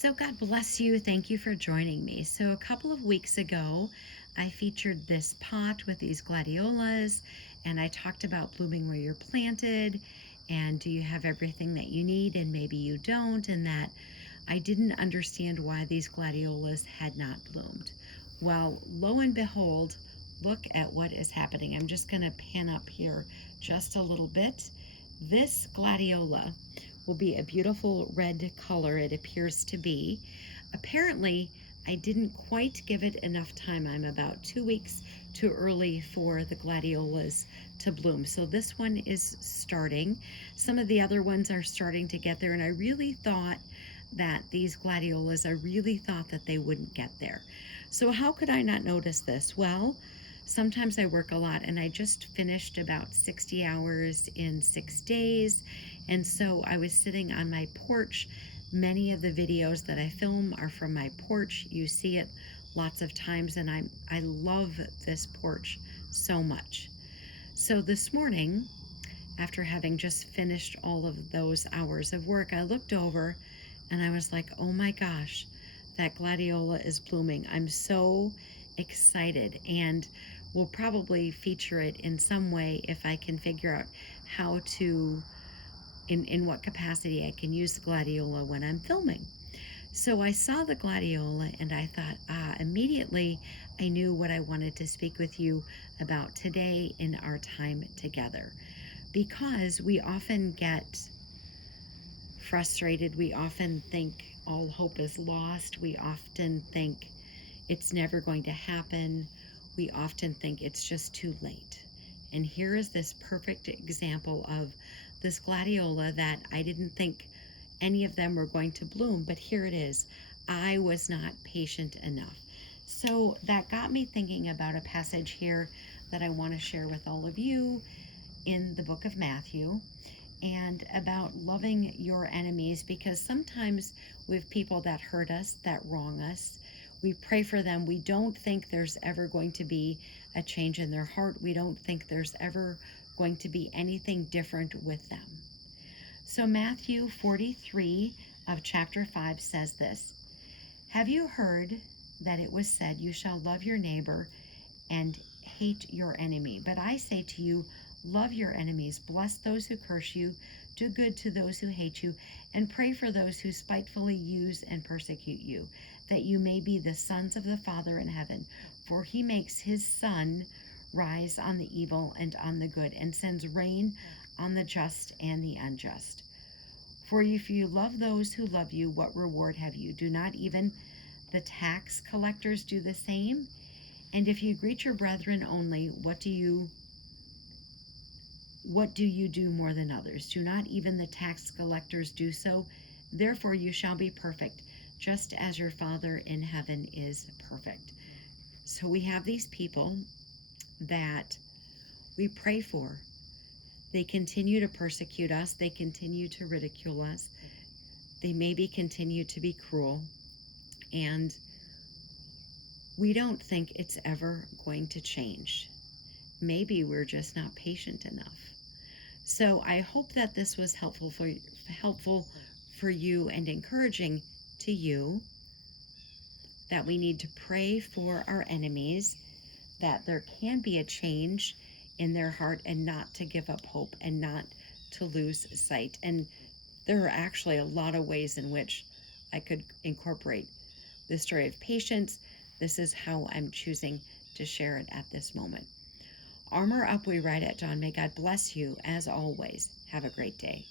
So, God bless you. Thank you for joining me. So, a couple of weeks ago, I featured this pot with these gladiolas, and I talked about blooming where you're planted, and do you have everything that you need, and maybe you don't, and that I didn't understand why these gladiolas had not bloomed. Well, lo and behold, look at what is happening. I'm just going to pan up here just a little bit. This gladiola will be a beautiful red color, it appears to be. Apparently, I didn't quite give it enough time. I'm about 2 weeks too early for the gladiolas to bloom. So this one is starting. Some of the other ones are starting to get there, and I really thought that these gladiolas, I really thought that they wouldn't get there. So how could I not notice this? Well, sometimes I work a lot, and I just finished about 60 hours in 6 days. And so I was sitting on my porch. Many of the videos that I film are from my porch. You see it lots of times, and I love this porch so much. So this morning, after having just finished all of those hours of work, I looked over and I was like, oh my gosh, that gladiola is blooming. I'm so excited, and we'll probably feature it in some way if I can figure out how to, in what capacity I can use the gladiola when I'm filming. So I saw the gladiola and I thought, immediately I knew what I wanted to speak with you about today in our time together. Because we often get frustrated, we often think all hope is lost, we often think it's never going to happen, we often think it's just too late. And here is this perfect example of this gladiola that I didn't think any of them were going to bloom, but here it is. I was not patient enough. So that got me thinking about a passage here that I want to share with all of you in the book of Matthew, and about loving your enemies, because sometimes we have people that hurt us, that wrong us. We pray for them. We don't think there's ever going to be a change in their heart. We don't think there's ever going to be anything different with them. So Matthew 43 of chapter 5 says this: Have you heard that it was said, you shall love your neighbor and hate your enemy? But I say to you, love your enemies, bless those who curse you, do good to those who hate you, and pray for those who spitefully use and persecute you, that you may be the sons of the Father in heaven. For he makes his sun rise on the evil and on the good, and sends rain on the just and the unjust. For if you love those who love you, what reward have you? Do not even the tax collectors do the same? And if you greet your brethren only, what do you do more than others? Do not even the tax collectors do so? Therefore you shall be perfect, just as your Father in heaven is perfect. So we have these people that we pray for. They continue to persecute us. They continue to ridicule us. They maybe continue to be cruel. And we don't think it's ever going to change. Maybe we're just not patient enough. So I hope that this was helpful for you and encouraging to you, that we need to pray for our enemies, that there can be a change in their heart, and not to give up hope and not to lose sight. And there are actually a lot of ways in which I could incorporate the story of patience. This is how I'm choosing to share it at this moment. Armor up, we ride at dawn. May God bless you as always. Have a great day.